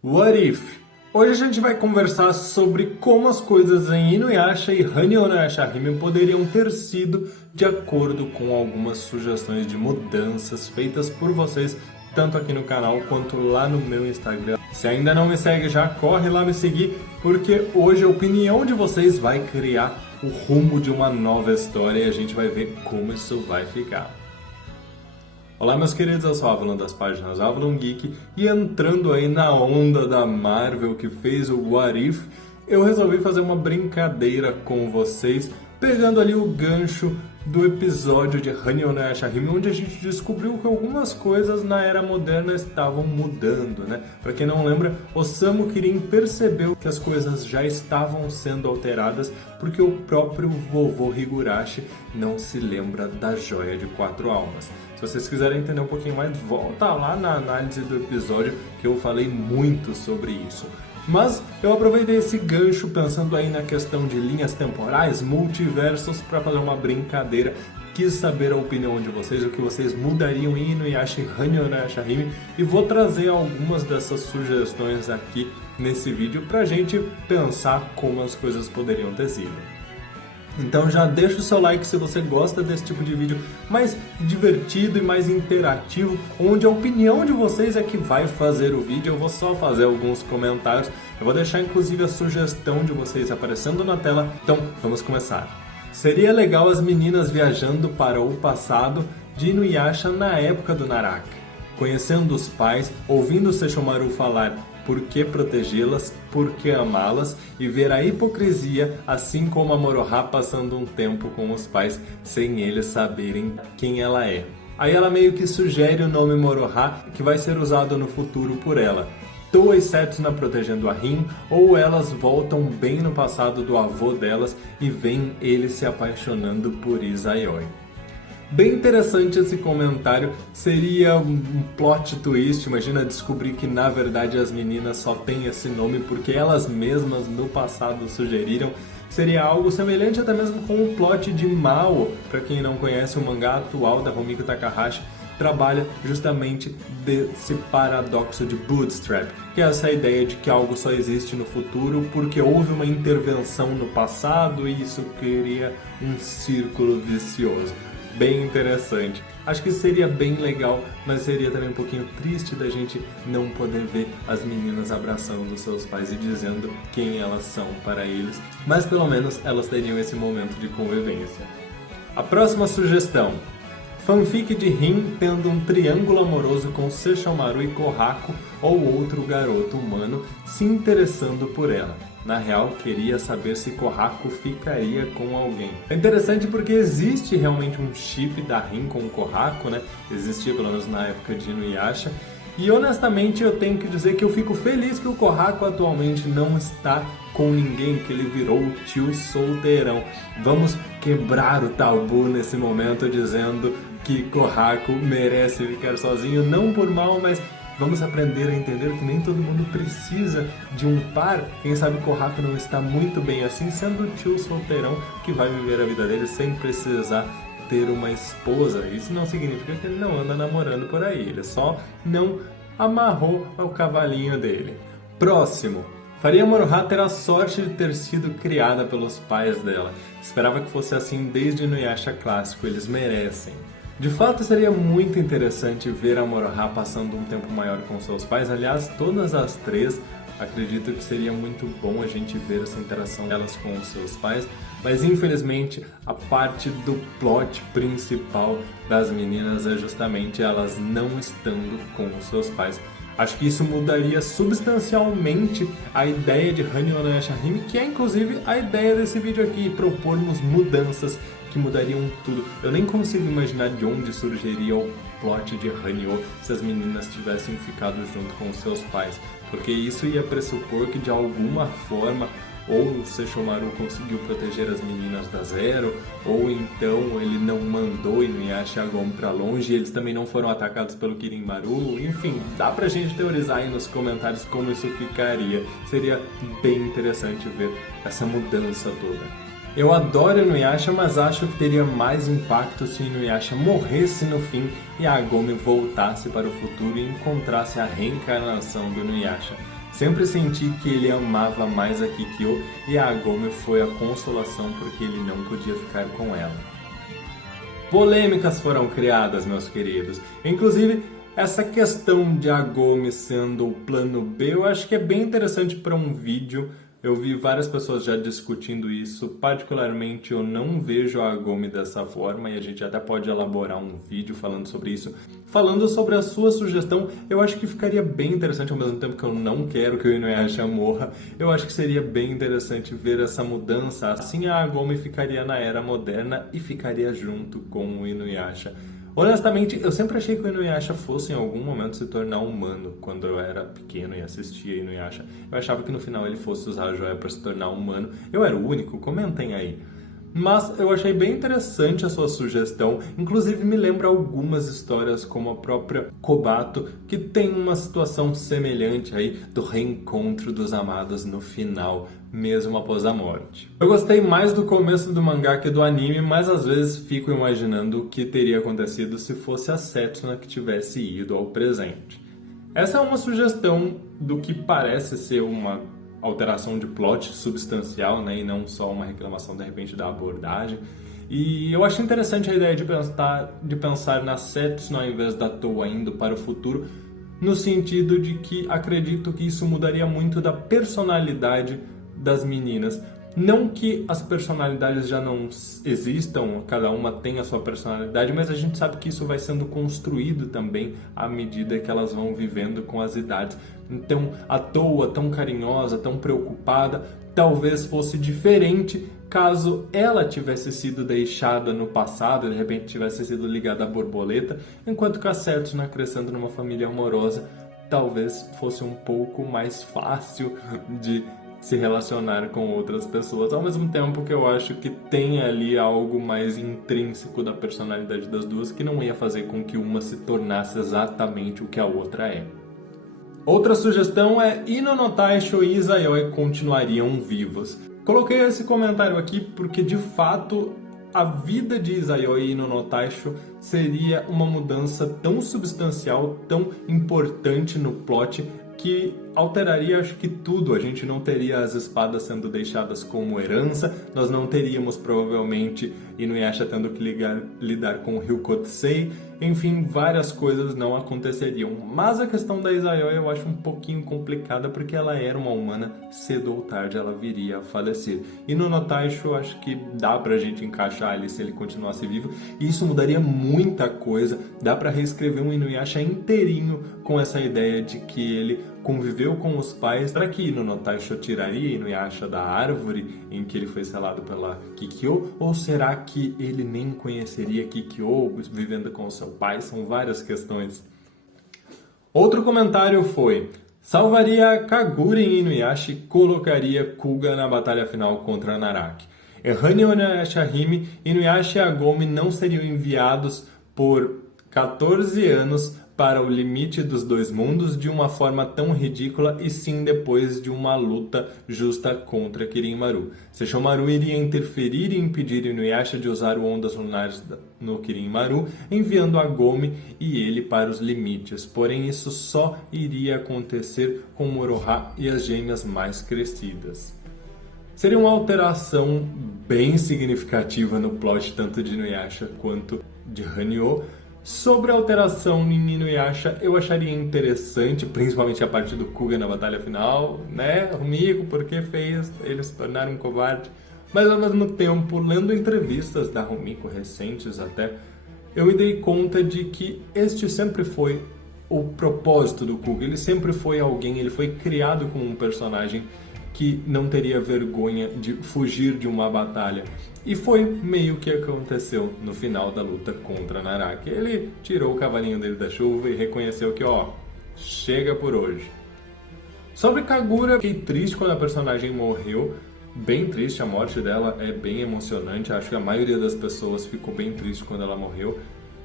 What if? Hoje a gente vai conversar sobre como as coisas em Inuyasha e Hanyo no Yashahime poderiam ter sido de acordo com algumas sugestões de mudanças feitas por vocês, tanto aqui no canal quanto lá no meu Instagram. Se ainda não me segue já, corre lá me seguir, porque hoje a opinião de vocês vai criar o rumo de uma nova história e a gente vai ver como isso vai ficar. Olá meus queridos, eu sou o Avalon das páginas Avalon Geek e entrando aí na onda da Marvel que fez o What If, eu resolvi fazer uma brincadeira com vocês, pegando ali o gancho do episódio de Hanyo no Yashahime, onde a gente descobriu que algumas coisas na era moderna estavam mudando, né? Pra quem não lembra, Osamu Kirin percebeu que as coisas já estavam sendo alteradas porque o próprio vovô Higurashi não se lembra da Joia de Quatro Almas. Se vocês quiserem entender um pouquinho mais, volta lá na análise do episódio que eu falei muito sobre isso. Mas eu aproveitei esse gancho pensando aí na questão de linhas temporais, multiversos, para fazer uma brincadeira. Quis saber a opinião de vocês, o que vocês mudariam em Inuyasha e Hanyo no Yashahime, e vou trazer algumas dessas sugestões aqui nesse vídeo pra gente pensar como as coisas poderiam ter sido. Então já deixa o seu like se você gosta desse tipo de vídeo mais divertido e mais interativo, onde a opinião de vocês é que vai fazer o vídeo. Eu vou só fazer alguns comentários, eu vou deixar inclusive a sugestão de vocês aparecendo na tela, então vamos começar. Seria legal as meninas viajando para o passado de Inuyasha na época do Naraka, conhecendo os pais, ouvindo Sesshomaru falar por que protegê-las, por que amá-las e ver a hipocrisia, assim como a Moroha passando um tempo com os pais sem eles saberem quem ela é. Aí ela meio que sugere o nome Moroha, que vai ser usado no futuro por ela. Toa e Setsuna protegendo a Rin, ou elas voltam bem no passado do avô delas e veem ele se apaixonando por Izayoi. Bem interessante esse comentário, seria um plot twist, imagina descobrir que na verdade as meninas só têm esse nome porque elas mesmas no passado sugeriram. Seria algo semelhante até mesmo com o plot de Mao, para quem não conhece o mangá atual da Rumiko Takahashi, trabalha justamente desse paradoxo de Bootstrap, que é essa ideia de que algo só existe no futuro porque houve uma intervenção no passado e isso cria um círculo vicioso. Bem interessante. Acho que seria bem legal, mas seria também um pouquinho triste da gente não poder ver as meninas abraçando seus pais e dizendo quem elas são para eles, mas pelo menos elas teriam esse momento de convivência. A próxima sugestão: fanfic de Rin tendo um triângulo amoroso com Sesshomaru e Kohaku ou outro garoto humano se interessando por ela. Na real, queria saber se Kohaku ficaria com alguém. É interessante porque existe realmente um chip da Rin com o Kohaku, né? Existia pelo menos na época de Inuyasha. E honestamente eu tenho que dizer que eu fico feliz que o Kohaku atualmente não está com ninguém, que ele virou o tio solteirão. Vamos quebrar o tabu nesse momento dizendo que Kohaku merece ficar sozinho, não por mal, mas vamos aprender a entender que nem todo mundo precisa de um par. Quem sabe Kohaku não está muito bem assim, sendo o tio solteirão que vai viver a vida dele sem precisar ter uma esposa. Isso não significa que ele não anda namorando por aí, ele só não amarrou o cavalinho dele. Próximo. Faria Moroha ter a sorte de ter sido criada pelos pais dela. Esperava que fosse assim desde Inuyasha clássico, eles merecem. De fato, seria muito interessante ver a Moroha passando um tempo maior com seus pais. Aliás, todas as três, acredito que seria muito bom a gente ver essa interação delas com os seus pais. Mas infelizmente, a parte do plot principal das meninas é justamente elas não estando com os seus pais. Acho que isso mudaria substancialmente a ideia de Hanyo no Yashahime, que é inclusive a ideia desse vídeo aqui, propormos mudanças que mudariam tudo. Eu nem consigo imaginar de onde surgiria o plot de Hanyo se as meninas tivessem ficado junto com seus pais, porque isso ia pressupor que de alguma forma ou o Sesshomaru conseguiu proteger as meninas da Zero, ou então ele não mandou Inuyasha e Agome pra longe e eles também não foram atacados pelo Kirinmaru. Enfim, dá pra gente teorizar aí nos comentários como isso ficaria. Seria bem interessante ver essa mudança toda. Eu adoro Inuyasha, mas acho que teria mais impacto se Inuyasha morresse no fim e a Agome voltasse para o futuro e encontrasse a reencarnação do Inuyasha. Sempre senti que ele amava mais a Kikyo e a Agome foi a consolação porque ele não podia ficar com ela. Polêmicas foram criadas, meus queridos. Inclusive, essa questão de Agome sendo o plano B, eu acho que é bem interessante para um vídeo. Eu vi várias pessoas já discutindo isso, particularmente eu não vejo a Agome dessa forma e a gente até pode elaborar um vídeo falando sobre isso. Falando sobre a sua sugestão, eu acho que ficaria bem interessante, ao mesmo tempo que eu não quero que o Inuyasha morra, eu acho que seria bem interessante ver essa mudança, assim a Agome ficaria na Era Moderna e ficaria junto com o Inuyasha. Honestamente, eu sempre achei que o Inuyasha fosse em algum momento se tornar humano. Quando eu era pequeno e assistia Inuyasha, eu achava que no final ele fosse usar a joia para se tornar humano. Eu era o único? Comentem aí. Mas eu achei bem interessante a sua sugestão, inclusive me lembra algumas histórias como a própria Kobato, que tem uma situação semelhante aí do reencontro dos amados no final, mesmo após a morte. Eu gostei mais do começo do mangá que do anime, mas às vezes fico imaginando o que teria acontecido se fosse a Setsuna que tivesse ido ao presente. Essa é uma sugestão do que parece ser uma alteração de plot substancial, né, e não só uma reclamação de repente da abordagem. E eu acho interessante a ideia de pensar na Setsuna ao invés da Towa indo para o futuro, no sentido de que acredito que isso mudaria muito da personalidade das meninas. Não que as personalidades já não existam, cada uma tem a sua personalidade, mas a gente sabe que isso vai sendo construído também à medida que elas vão vivendo com as idades. Então, a Towa, tão carinhosa, tão preocupada, talvez fosse diferente caso ela tivesse sido deixada no passado, de repente tivesse sido ligada à borboleta, enquanto que a Setsuna, crescendo numa família amorosa, talvez fosse um pouco mais fácil de se relacionar com outras pessoas, ao mesmo tempo que eu acho que tem ali algo mais intrínseco da personalidade das duas que não ia fazer com que uma se tornasse exatamente o que a outra é. Outra sugestão é Ino no Taisho e Izayoi continuariam vivos. Coloquei esse comentário aqui porque de fato a vida de Izayoi e Ino no Taisho seria uma mudança tão substancial, tão importante no plot, que alteraria, acho que tudo. A gente não teria as espadas sendo deixadas como herança, nós não teríamos provavelmente Inuyasha tendo que lidar com Ryukotsei, enfim, várias coisas não aconteceriam. Mas a questão da Izayoi eu acho um pouquinho complicada, porque ela era uma humana, cedo ou tarde ela viria a falecer. E no Taisho eu acho que dá pra gente encaixar ali se ele continuasse vivo, e isso mudaria muita coisa, dá pra reescrever um Inuyasha inteirinho com essa ideia de que ele conviveu com os pais. Será que Ino no Taisho tiraria Inuyasha da árvore em que ele foi selado pela Kikyo? Ou será que ele nem conheceria Kikyo vivendo com o seu pai? São várias questões. Outro comentário foi: salvaria Kagura em Inuyasha e colocaria Kuga na batalha final contra Naraki. Errani Onashahime, Inuyasha e Agome não seriam enviados por 14 anos para o limite dos dois mundos de uma forma tão ridícula, e sim depois de uma luta justa contra Kirinmaru. Sesshomaru iria interferir e impedir Inuyasha de usar o Ondas Lunares no Kirinmaru, enviando Agome e ele para os limites. Porém, isso só iria acontecer com Moroha e as gêmeas mais crescidas. Seria uma alteração bem significativa no plot tanto de Inuyasha quanto de Hanyo. Sobre a alteração em Inuyasha, eu acharia interessante, principalmente a parte do Kuga na batalha final, né? Rumiko, porque fez ele se tornar um covarde. Mas ao mesmo tempo, lendo entrevistas da Rumiko recentes até, eu me dei conta de que este sempre foi o propósito do Kuga. Ele sempre foi alguém, ele foi criado como um personagem que não teria vergonha de fugir de uma batalha. E foi meio que aconteceu no final da luta contra Naraki. Ele tirou o cavalinho dele da chuva e reconheceu que, chega por hoje. Sobre Kagura, fiquei triste quando a personagem morreu. Bem triste, a morte dela é bem emocionante. Acho que a maioria das pessoas ficou bem triste quando ela morreu.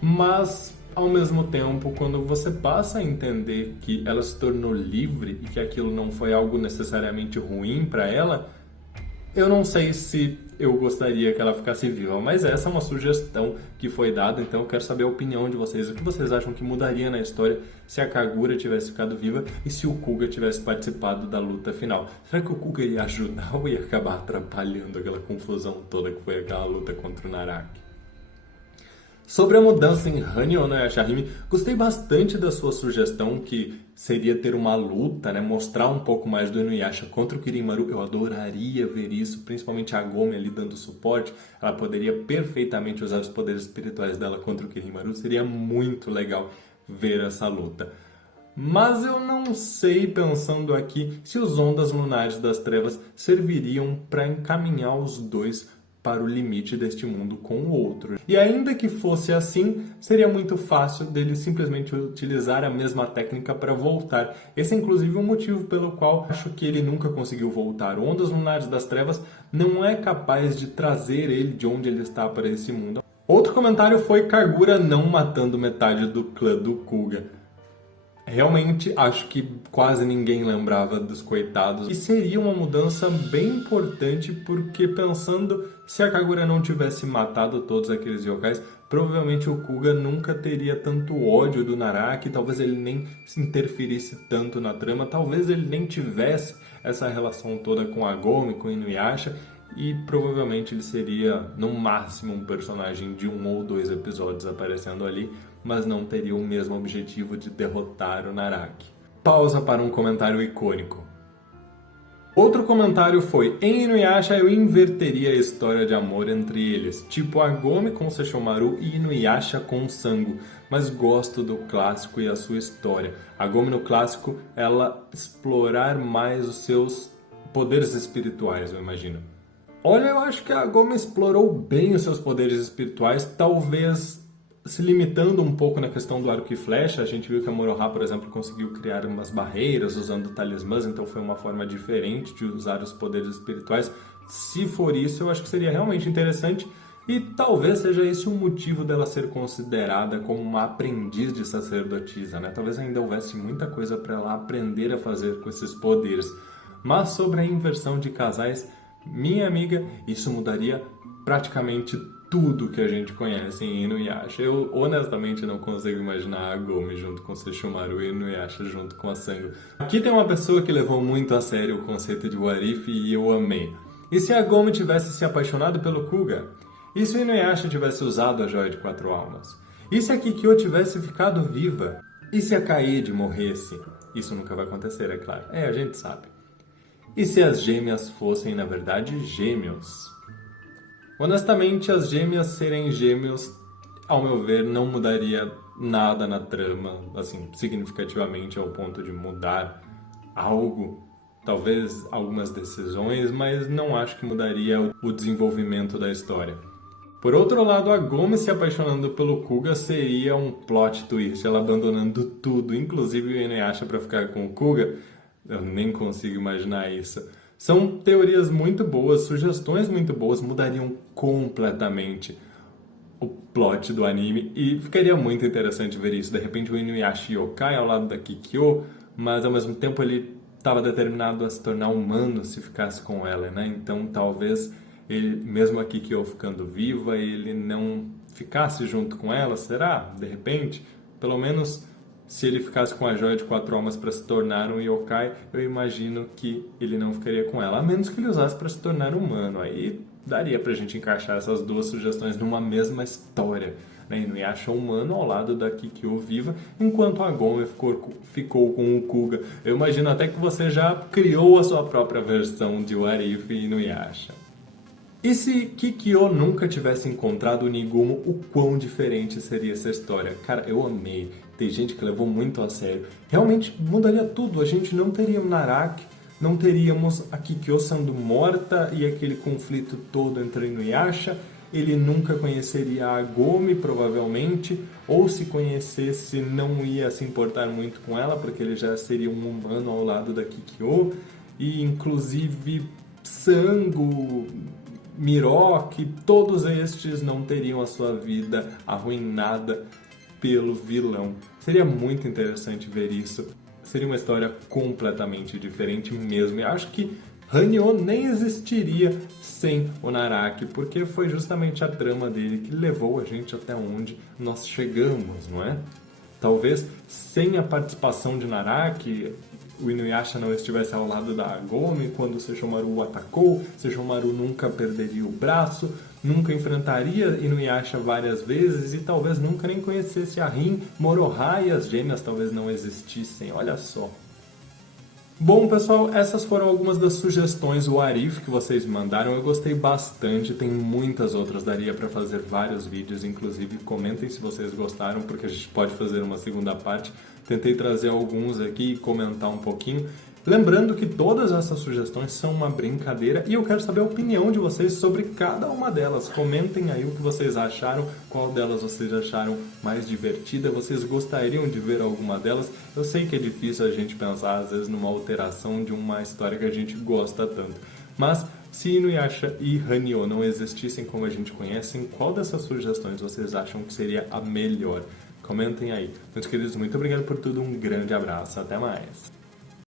Mas, ao mesmo tempo, quando você passa a entender que ela se tornou livre e que aquilo não foi algo necessariamente ruim para ela, Eu não sei se eu gostaria que ela ficasse viva, mas essa é uma sugestão que foi dada, então eu quero saber a opinião de vocês. O que vocês acham que mudaria na história se a Kagura tivesse ficado viva e se o Kuga tivesse participado da luta final? Será que o Kuga ia ajudar ou ia acabar atrapalhando aquela confusão toda que foi aquela luta contra o Naraki? Sobre a mudança em Hanyo no Yashahime, gostei bastante da sua sugestão que seria ter uma luta, né? Mostrar um pouco mais do Inuyasha contra o Kirinmaru. Eu adoraria ver isso, principalmente a Agome ali dando suporte. Ela poderia perfeitamente usar os poderes espirituais dela contra o Kirinmaru. Seria muito legal ver essa luta. Mas eu não sei, pensando aqui, se os Ondas Lunares das Trevas serviriam para encaminhar os dois para o limite deste mundo com o outro. E ainda que fosse assim, seria muito fácil dele simplesmente utilizar a mesma técnica para voltar. Esse é inclusive um motivo pelo qual acho que ele nunca conseguiu voltar. O Ondas Lunares das Trevas não é capaz de trazer ele de onde ele está para esse mundo. Outro comentário foi Kagura não matando metade do clã do Kuga. Realmente acho que quase ninguém lembrava dos coitados. E seria uma mudança bem importante porque, pensando, se a Kagura não tivesse matado todos aqueles yokais, provavelmente o Kuga nunca teria tanto ódio do Naraki, talvez ele nem se interferisse tanto na trama, talvez ele nem tivesse essa relação toda com a Agome, com Inuyasha, e provavelmente ele seria, no máximo, um personagem de 1 ou 2 episódios aparecendo ali, mas não teria o mesmo objetivo de derrotar o Naraki. Pausa para um comentário icônico. Outro comentário foi: em Inuyasha eu inverteria a história de amor entre eles, tipo Agome com Sesshomaru e Inuyasha com Sango, mas gosto do clássico e a sua história. Agome no clássico, ela explorar mais os seus poderes espirituais, eu imagino. Olha, eu acho que a Agome explorou bem os seus poderes espirituais, talvez se limitando um pouco na questão do arco e flecha. A gente viu que a Moroha, por exemplo, conseguiu criar umas barreiras usando talismãs, então foi uma forma diferente de usar os poderes espirituais. Se for isso, eu acho que seria realmente interessante e talvez seja esse o motivo dela ser considerada como uma aprendiz de sacerdotisa, né? Talvez ainda houvesse muita coisa para ela aprender a fazer com esses poderes. Mas sobre a inversão de casais, minha amiga, isso mudaria praticamente tudo que a gente conhece em Inuyasha. Eu honestamente não consigo imaginar a Agome junto com Sesshomaru e Inuyasha junto com a Sango. Aqui tem uma pessoa que levou muito a sério o conceito de What If e eu amei. E se a Agome tivesse se apaixonado pelo Kuga? E se o Inuyasha tivesse usado a Joia de 4 Almas? E se a Kikyo tivesse ficado viva? E se a Kaede morresse? Isso nunca vai acontecer, é claro. A gente sabe. E se as gêmeas fossem, na verdade, gêmeos? Honestamente, as gêmeas serem gêmeos, ao meu ver, não mudaria nada na trama, assim, significativamente ao ponto de mudar algo. Talvez algumas decisões, mas não acho que mudaria o desenvolvimento da história. Por outro lado, a Agome se apaixonando pelo Kuga seria um plot twist, ela abandonando tudo, inclusive o Inuyasha para ficar com o Kuga. Eu nem consigo imaginar isso. São teorias muito boas, sugestões muito boas, mudariam completamente o plot do anime e ficaria muito interessante ver isso. De repente o Inuyasha yokai ao lado da Kikyo, mas ao mesmo tempo ele estava determinado a se tornar humano se ficasse com ela, né? Então talvez ele, mesmo a Kikyo ficando viva, ele não ficasse junto com ela, será? De repente, pelo menos se ele ficasse com a Joia de 4 Almas para se tornar um yokai, eu imagino que ele não ficaria com ela, a menos que ele usasse para se tornar humano. Aí daria pra gente encaixar essas duas sugestões numa mesma história, né? Inuyasha humano ao lado da Kikyo viva, enquanto a Agome ficou com o Kuga. Eu imagino até que você já criou a sua própria versão de What If e Inuyasha. E se Kikyo nunca tivesse encontrado o Nigumo, o quão diferente seria essa história? Cara, eu amei. Tem gente que levou muito a sério. Realmente mudaria tudo. A gente não teria o Naraki, não teríamos a Kikyo sendo morta e aquele conflito todo entre Inuyasha. Ele nunca conheceria a Agome, provavelmente, ou se conhecesse não ia se importar muito com ela, porque ele já seria um humano ao lado da Kikyo. E inclusive Sango, Miroki, todos estes não teriam a sua vida arruinada pelo vilão. Seria muito interessante ver isso. Seria uma história completamente diferente mesmo. E acho que Hanyo nem existiria sem o Naraki, porque foi justamente a trama dele que levou a gente até onde nós chegamos, não é? Talvez sem a participação de Naraki, o Inuyasha não estivesse ao lado da Agome quando o Sesshomaru o atacou, Sesshomaru nunca perderia o braço, nunca enfrentaria Inuyasha várias vezes e talvez nunca nem conhecesse a Rin, Moroha e as gêmeas talvez não existissem, olha só. Bom, pessoal, essas foram algumas das sugestões What If que vocês me mandaram. Eu gostei bastante, tem muitas outras, daria para fazer vários vídeos, inclusive comentem se vocês gostaram, porque a gente pode fazer uma segunda parte. Tentei trazer alguns aqui e comentar um pouquinho. Lembrando que todas essas sugestões são uma brincadeira e eu quero saber a opinião de vocês sobre cada uma delas. Comentem aí o que vocês acharam, qual delas vocês acharam mais divertida, vocês gostariam de ver alguma delas. Eu sei que é difícil a gente pensar, às vezes, numa alteração de uma história que a gente gosta tanto. Mas, se Inuyasha e Hanyo não existissem como a gente conhece, qual dessas sugestões vocês acham que seria a melhor? Comentem aí. Meus queridos, muito obrigado por tudo, um grande abraço, até mais!